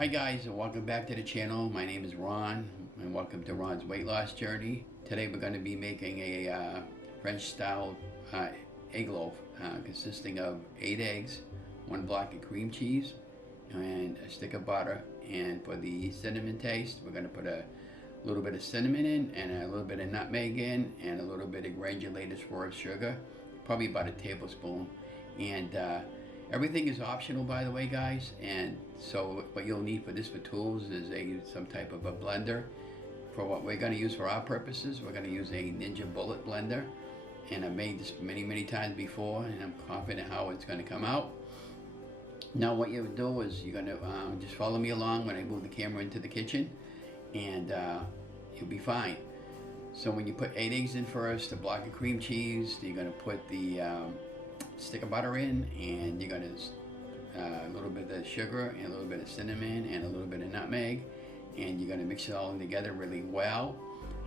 Hi guys, and welcome back to the channel. My name is Ron and welcome to Ron's weight loss journey. Today we're going to be making a French style egg loaf consisting of 8 eggs, 1 block of cream cheese, and a stick of butter. And for the cinnamon taste, we're going to put a little bit of cinnamon in and a little bit of nutmeg in and a little bit of granulated swirled sugar, probably about a tablespoon. And everything is optional, by the way, guys. And so what you'll need for this for tools is some type of a blender. For what we're going to use for our purposes, we're going to use a Ninja Bullet blender. And I've made this many times before, and I'm confident how it's going to come out. Now what you would do is you're going to just follow me along when I move the camera into the kitchen, and you'll be fine. So when you put 8 eggs in first, a block of cream cheese, you're going to put the stick of butter in, and you're going to a little bit of sugar and a little bit of cinnamon and a little bit of nutmeg, and you're going to mix it all together really well,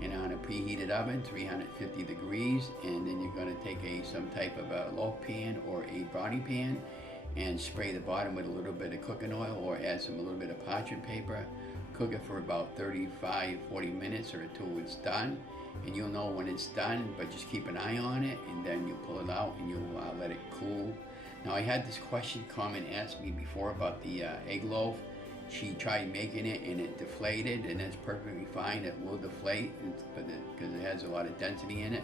and on a preheated oven, 350 degrees. And then you're going to take some type of a loaf pan or a brownie pan and spray the bottom with a little bit of cooking oil, or add a little bit of parchment paper. Cook it for about 35-40 minutes or until it's done, and you'll know when it's done, but just keep an eye on it, and then you pull it out and you'll let it cool. Now I had this comment asked me before about the egg loaf. She tried making it and it deflated, and it's perfectly fine. It will deflate because it has a lot of density in it.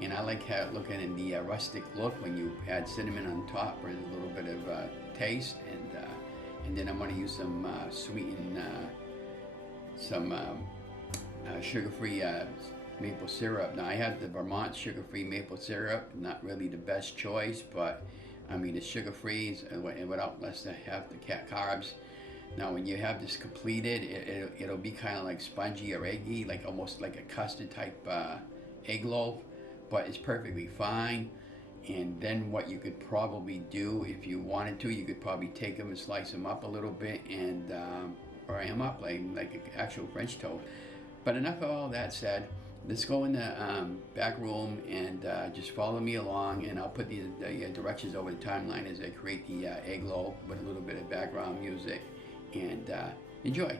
And I like looking in the rustic look when you add cinnamon on top for a little bit of taste. And then I'm going to use some sweetened sugar-free maple syrup. Now I have the Vermont sugar-free maple syrup. Not really the best choice, but I mean it's sugar-free and without less than half the carbs. Now when you have this completed, it'll be kind of like spongy or eggy, like almost like a custard type egg loaf, but it's perfectly fine. And then what you could probably do, if you wanted to, you could probably take them and slice them up a little bit and fry them up like an actual French toast. But enough of all that said, let's go in the back room and just follow me along, and I'll put the directions over the timeline as I create the egg loaf with a little bit of background music, and enjoy.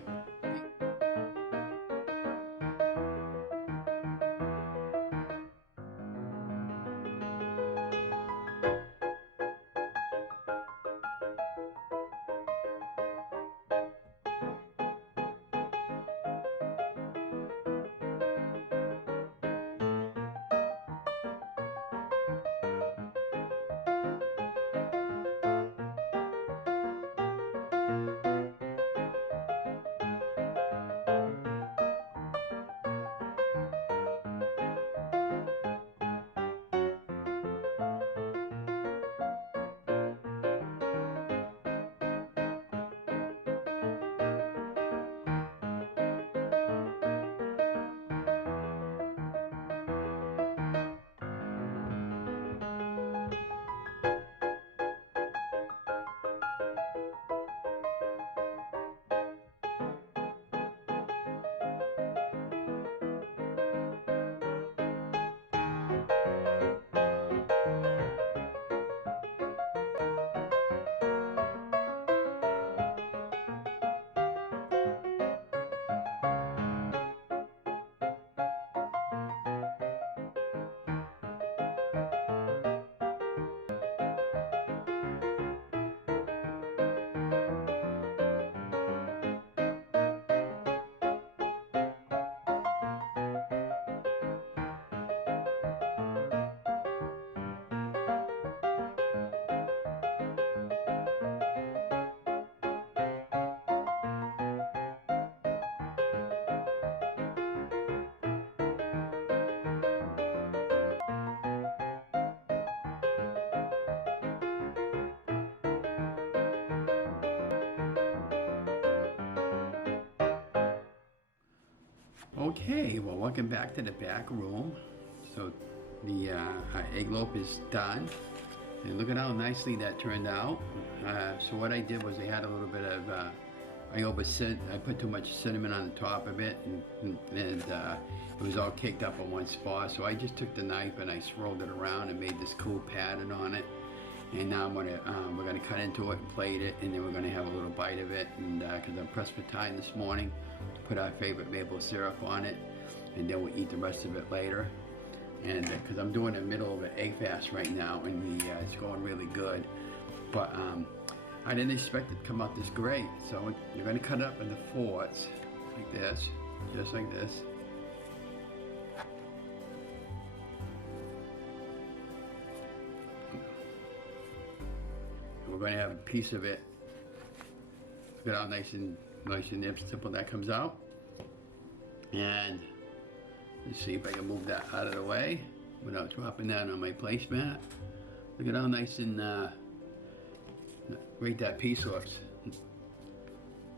Okay, well, welcome back to the back room. So the egg loaf is done, and look at how nicely that turned out. So what I did was I had a little bit of I put too much cinnamon on the top of it, and it was all caked up in one spot. So I just took the knife and I swirled it around and made this cool pattern on it. And now we're gonna cut into it and plate it, and then we're gonna have a little bite of it. And because I'm pressed for time this morning, put our favorite maple syrup on it, and then we'll eat the rest of it later. And because I'm doing the middle of an egg fast right now, and it's going really good. But I didn't expect it to come out this great. So you're gonna cut it up into fourths, like this, just like this. We're going to have a piece of it. Look at how nice and simple that comes out. And let's see if I can move that out of the way without dropping that on my placemat. Look at how nice and great that piece looks.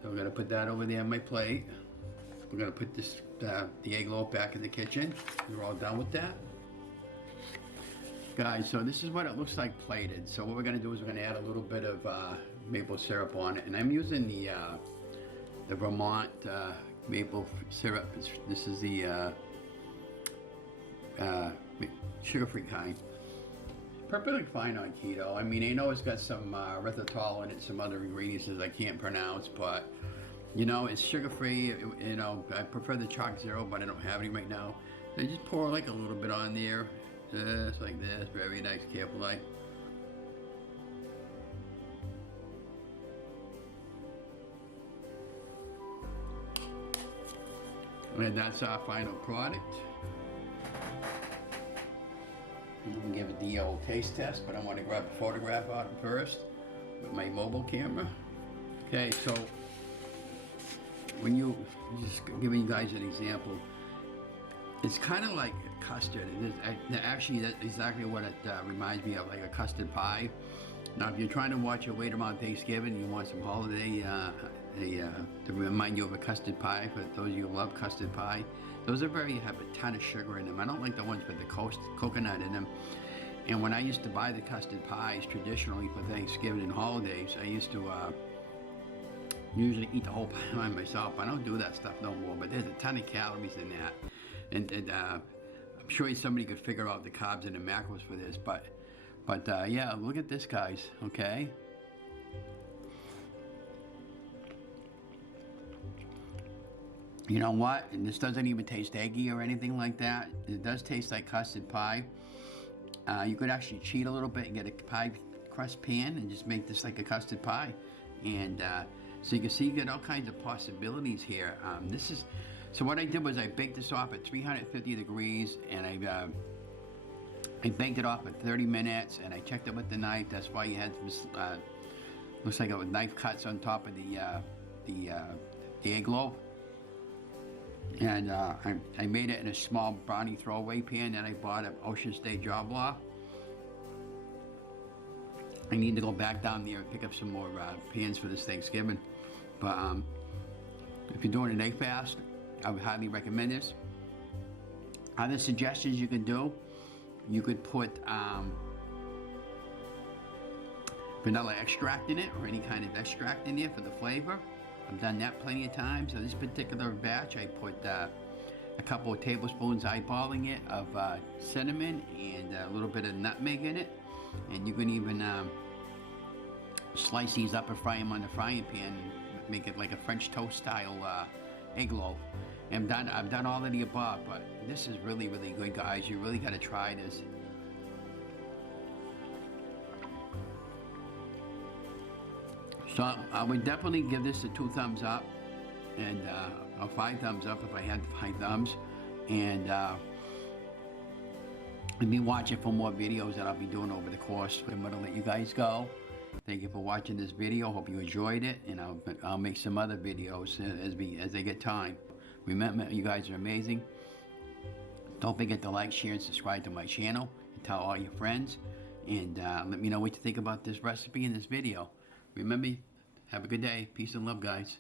So we're going to put that over there on my plate. We're going to put this the egg loaf back in the kitchen. We're all done with that. Guys, so this is what it looks like plated. So what we're going to do is we're going to add a little bit of maple syrup on it, and I'm using the Vermont maple syrup. This is the sugar-free kind. Perfectly fine on keto. I mean, I know it's got some erythritol in it, some other ingredients that I can't pronounce, but you know, it's sugar-free. You know, I prefer the chalk zero, but I don't have any right now. So just pour like a little bit on there. Just like this, very nice, careful like. And that's our final product. I'm gonna give it the old taste test, but I want to grab a photograph out of it first with my mobile camera. Okay, so when you, just giving you guys an example, it's kind of like custard. It is, actually, that's exactly what it reminds me of, like a custard pie. Now, if you're trying to watch your weight around Thanksgiving, you want some holiday to remind you of a custard pie. For those of you who love custard pie, those have a ton of sugar in them. I don't like the ones with the coconut in them. And when I used to buy the custard pies traditionally for Thanksgiving and holidays, I used to usually eat the whole pie by myself. I don't do that stuff no more, but there's a ton of calories in that. And I'm sure somebody could figure out the carbs and the macros for this, but yeah, look at this, guys, okay? You know what? And this doesn't even taste eggy or anything like that. It does taste like custard pie. You could actually cheat a little bit and get a pie crust pan and just make this like a custard pie. And so you can see you get all kinds of possibilities here. So what I did was I baked this off at 350 degrees, and I baked it off at 30 minutes, and I checked it with the knife. That's why you had looks like it was knife cuts on top of the egg loaf. And I made it in a small brownie throwaway pan that I bought at Ocean State Job Law. I need to go back down there and pick up some more pans for this Thanksgiving. But if you're doing an egg fast, I would highly recommend this. Other suggestions you can do, you could put vanilla extract in it, or any kind of extract in there for the flavor. I've done that plenty of times. So this particular batch, I put a couple of tablespoons, eyeballing it, of cinnamon and a little bit of nutmeg in it. And you can even slice these up and fry them on the frying pan and make it like a French toast style egg loaf. And I've done all of the above, but this is really, really good, guys. You really got to try this. So I would definitely give this a 2 thumbs up, and or 5 thumbs up if I had 5 thumbs. And be watching for more videos that I'll be doing over the course. I'm gonna let you guys go. Thank you for watching this video. Hope you enjoyed it, and I'll make some other videos as I get time. Remember, you guys are amazing. Don't forget to like, share, and subscribe to my channel, and tell all your friends. And let me know what you think about this recipe and this video. Remember, have a good day. Peace and love, guys.